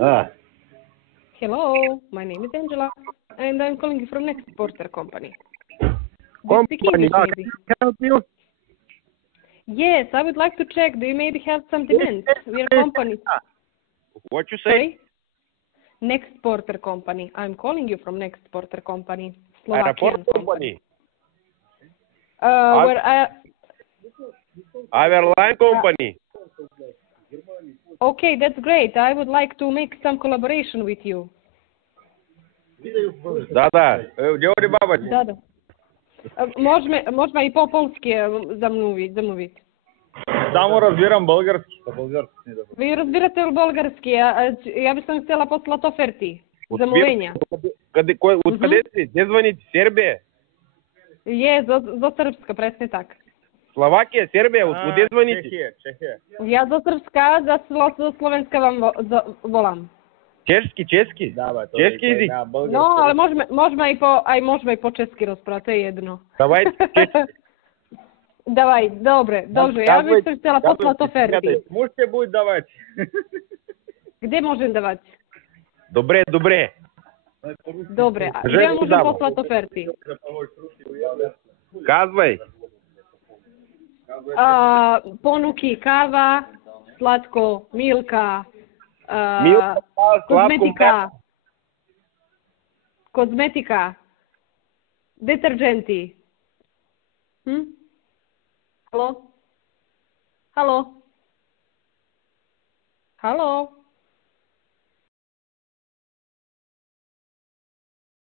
Ah, Hello, my name is Angela, and I'm calling you from Next Porter Company. Do you speak company. English, maybe? Can I help you? Yes, I would like to check. Do you maybe have some demands? We are company. What you say? Sorry? Next Porter Company. I'm calling you from Next Porter Company, Slovakian Airport company. company. Where Airline company. Okay, that's great. I would like to make some collaboration with you. Да. Где бабать? Да. Можна и по-полски замовить. Само разбирам български. Ви разбирате ли български? Я би съм хотела послати оферти. Замовления. Откъде си? Где звоните? Сербия? За Сръбска, пресне так. Словакия, Сербия, откъде звоните? Я за Сръбска, за Словенска вам волам. Чешки? Чешки език? No, ale môžeme i po česky rozprávať, to je jedno. Давайте чешки. Давай, добре. Ja by som chcela poslať oferty. Môžete buď давать. Kde môžem davať? Dobre. Dobre, a kde ja môžem poslať oferty? Казвай. Ponuky, káva, sladko, milka, kozmetika, detergenty. Haló?